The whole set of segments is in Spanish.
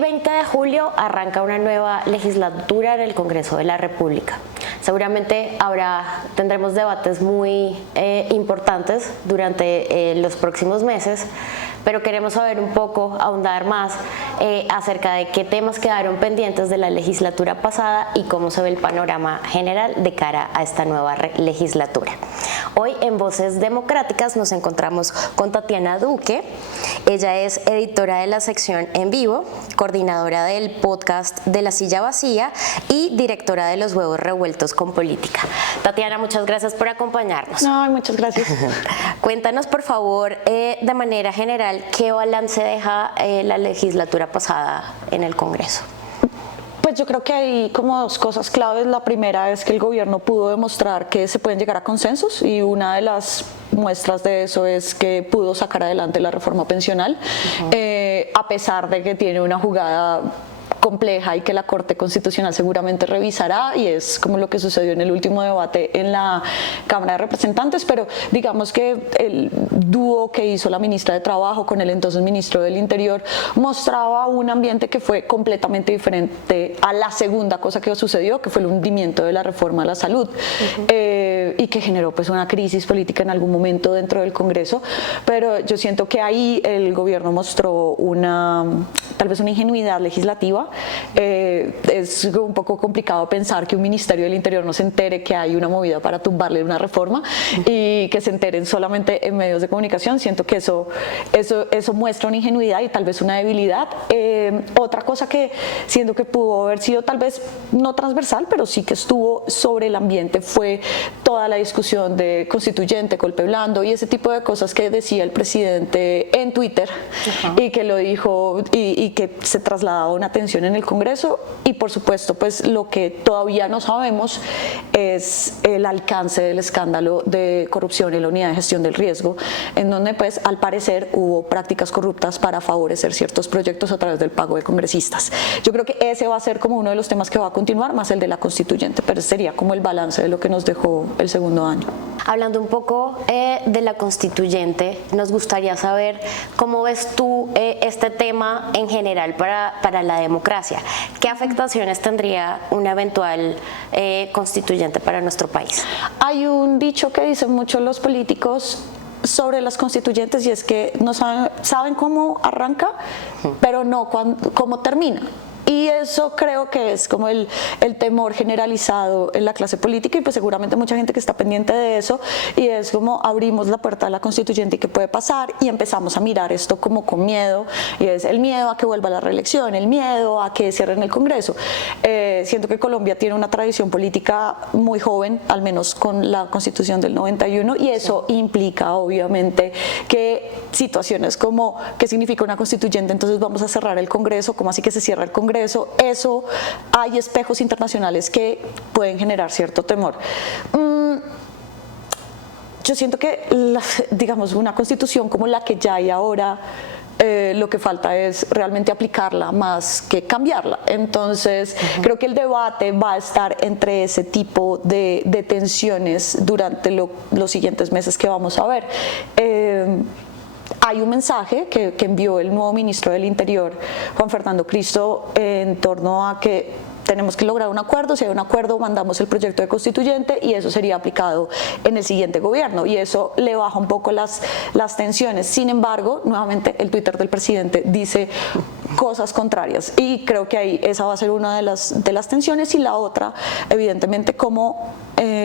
20 de julio arranca una nueva legislatura en el Congreso de la República. Seguramente tendremos debates muy importantes durante los próximos meses, pero queremos saber un poco, ahondar más acerca de qué temas quedaron pendientes de la legislatura pasada y cómo se ve el panorama general de cara a esta nueva legislatura. Hoy en Voces Democráticas nos encontramos con Tatiana Duque. Ella es editora de la sección En Vivo, coordinadora del podcast de La Silla Vacía y directora de Los Huevos Revueltos con Política. Tatiana, muchas gracias por acompañarnos. No, muchas gracias. Cuéntanos, por favor, de manera general, ¿qué balance deja la legislatura pasada en el Congreso? Pues yo creo que hay como dos cosas claves. La primera es que el gobierno pudo demostrar que se pueden llegar a consensos y una de las muestras de eso es que pudo sacar adelante la reforma pensional, a pesar de que tiene una jugada compleja y que la Corte Constitucional seguramente revisará, y es como lo que sucedió en el último debate en la Cámara de Representantes. Pero digamos que el dúo que hizo la ministra de Trabajo con el entonces ministro del Interior mostraba un ambiente que fue completamente diferente a la segunda cosa que sucedió, que fue el hundimiento de la reforma a la salud, y que generó pues una crisis política en algún momento dentro del Congreso. Pero yo siento que ahí el gobierno mostró tal vez una ingenuidad legislativa. Es un poco complicado pensar que un Ministerio del Interior no se entere que hay una movida para tumbarle una reforma y que se enteren solamente en medios de comunicación. Siento que eso muestra una ingenuidad y tal vez una debilidad. Otra cosa que siento que pudo haber sido tal vez no transversal, pero sí que estuvo sobre el ambiente, fue toda la discusión de constituyente, golpe blando y ese tipo de cosas que decía el presidente en Twitter y que lo dijo y que se trasladaba una tensión en el Congreso. Y por supuesto pues lo que todavía no sabemos es el alcance del escándalo de corrupción en la unidad de gestión del riesgo, en donde pues al parecer hubo prácticas corruptas para favorecer ciertos proyectos a través del pago de congresistas. Yo creo que ese va a ser como uno de los temas que va a continuar, más el de la constituyente, pero sería como el balance de lo que nos dejó el segundo año. Hablando un poco de la constituyente, nos gustaría saber cómo ves tú este tema en general para la democracia. ¿Qué afectaciones tendría una eventual constituyente para nuestro país? Hay un dicho que dicen mucho los políticos sobre las constituyentes y es que no saben cómo arranca, pero no cómo termina. Y eso creo que es como el temor generalizado en la clase política, y pues seguramente mucha gente que está pendiente de eso, y es como abrimos la puerta a la constituyente y qué puede pasar, y empezamos a mirar esto como con miedo, y es el miedo a que vuelva la reelección, el miedo a que cierren el Congreso. Siento que Colombia tiene una tradición política muy joven, al menos con la Constitución del 91, y eso implica obviamente que situaciones como ¿qué significa una constituyente? Entonces vamos a cerrar el Congreso, ¿cómo así que se cierra el Congreso? Eso hay espejos internacionales que pueden generar cierto temor. Yo siento que, digamos, una constitución como la que ya hay ahora, lo que falta es realmente aplicarla más que cambiarla. Entonces, creo que el debate va a estar entre ese tipo de tensiones durante los siguientes meses que vamos a ver. Hay un mensaje que envió el nuevo ministro del Interior, Juan Fernando Cristo, en torno a que tenemos que lograr un acuerdo. Si hay un acuerdo, mandamos el proyecto de constituyente y eso sería aplicado en el siguiente gobierno, y eso le baja un poco las tensiones. Sin embargo, nuevamente el Twitter del presidente dice cosas contrarias, y creo que ahí esa va a ser una de las tensiones, y la otra, evidentemente, como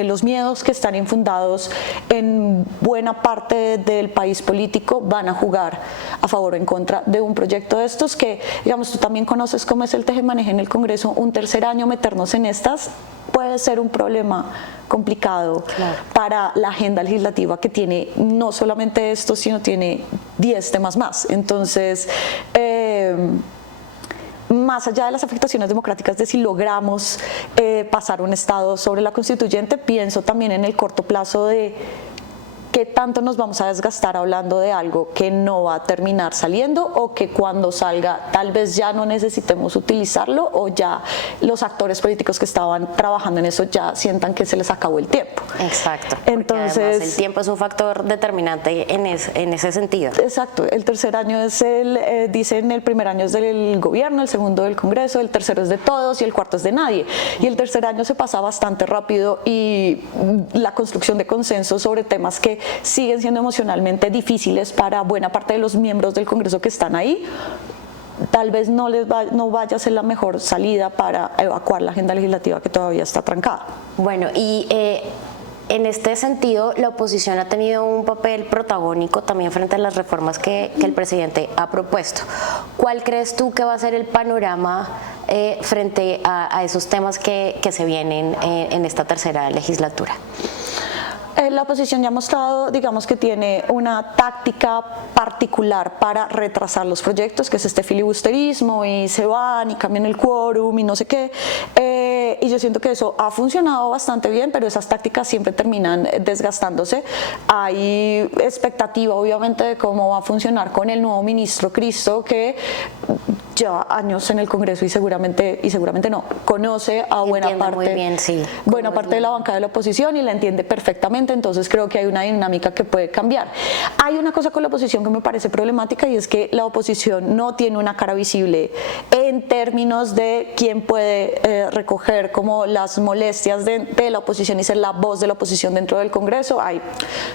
los miedos que están infundados en buena parte del país político van a jugar a favor o en contra de un proyecto de estos que, digamos, tú también conoces cómo es el tejemaneje en el Congreso. Un tercer año meternos en estas puede ser un problema complicado, claro, para la agenda legislativa, que tiene no solamente esto, sino tiene 10 temas más. Entonces, más allá de las afectaciones democráticas de si logramos pasar un estado sobre la constituyente, pienso también en el corto plazo de ¿qué tanto nos vamos a desgastar hablando de algo que no va a terminar saliendo o que cuando salga tal vez ya no necesitemos utilizarlo o ya los actores políticos que estaban trabajando en eso ya sientan que se les acabó el tiempo? Exacto. Entonces, además el tiempo es un factor determinante en ese sentido. Exacto. El tercer año es dicen el primer año es del gobierno, el segundo del Congreso, el tercero es de todos y el cuarto es de nadie. Y el tercer año se pasa bastante rápido y la construcción de consensos sobre temas que siguen siendo emocionalmente difíciles para buena parte de los miembros del Congreso que están ahí, tal vez no vaya a ser la mejor salida para evacuar la agenda legislativa que todavía está trancada. Bueno, y en este sentido, la oposición ha tenido un papel protagónico también frente a las reformas que el presidente ha propuesto. ¿Cuál crees tú que va a ser el panorama frente a esos temas que se vienen en esta tercera legislatura? La oposición ya ha mostrado, digamos, que tiene una táctica particular para retrasar los proyectos, que es este filibusterismo y se van y cambian el quórum y no sé qué. Y yo siento que eso ha funcionado bastante bien, pero esas tácticas siempre terminan desgastándose. Hay expectativa, obviamente, de cómo va a funcionar con el nuevo ministro Cristo, que lleva años en el Congreso y seguramente no, conoce a buena parte, muy bien, sí, buena parte de la bancada de la oposición y la entiende perfectamente, entonces creo que hay una dinámica que puede cambiar. Hay una cosa con la oposición que me parece problemática y es que la oposición no tiene una cara visible en términos de quién puede recoger como las molestias de la oposición y ser la voz de la oposición dentro del Congreso. Hay,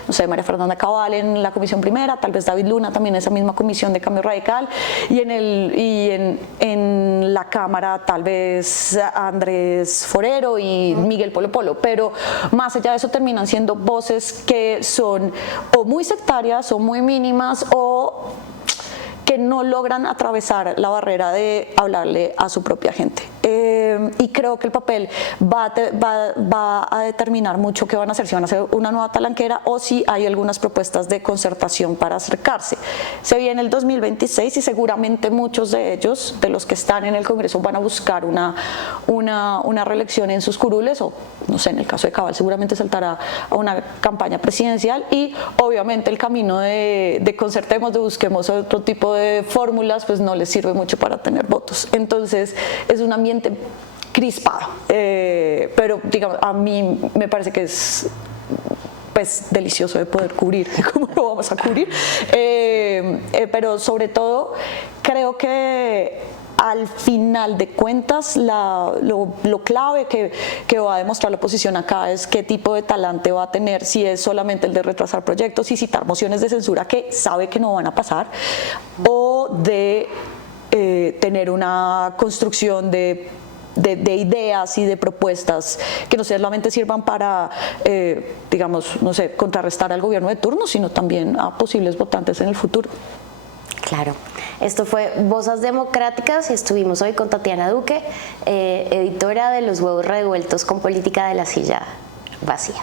no sé, María Fernanda Cabal en la comisión primera, tal vez David Luna también en esa misma comisión de Cambio Radical y en la Cámara tal vez Andrés Forero y Miguel Polo Polo, pero más allá de eso terminan siendo voces que son o muy sectarias o muy mínimas o que no logran atravesar la barrera de hablarle a su propia gente. Y creo que el papel va a determinar mucho qué van a hacer, si van a hacer una nueva talanquera o si hay algunas propuestas de concertación para acercarse. Se viene el 2026 y seguramente muchos de ellos, de los que están en el Congreso, van a buscar una reelección en sus curules o, no sé, en el caso de Cabal seguramente saltará a una campaña presidencial y obviamente el camino de concertemos, de busquemos otro tipo de fórmulas, pues no les sirve mucho para tener votos. Entonces es un ambiente crispado, pero digamos, a mí me parece que es pues delicioso de poder cubrir. ¿Cómo lo vamos a cubrir? Pero sobre todo creo que al final de cuentas lo clave que va a demostrar la oposición acá es qué tipo de talante va a tener, si es solamente el de retrasar proyectos y citar mociones de censura que sabe que no van a pasar, o de tener una construcción de ideas y de propuestas que no solamente sirvan para, digamos, no sé, contrarrestar al gobierno de turno, sino también a posibles votantes en el futuro. Claro. Esto fue Voces Democráticas y estuvimos hoy con Tatiana Duque, editora de Los Huevos Revueltos con Política de la Silla Vacía.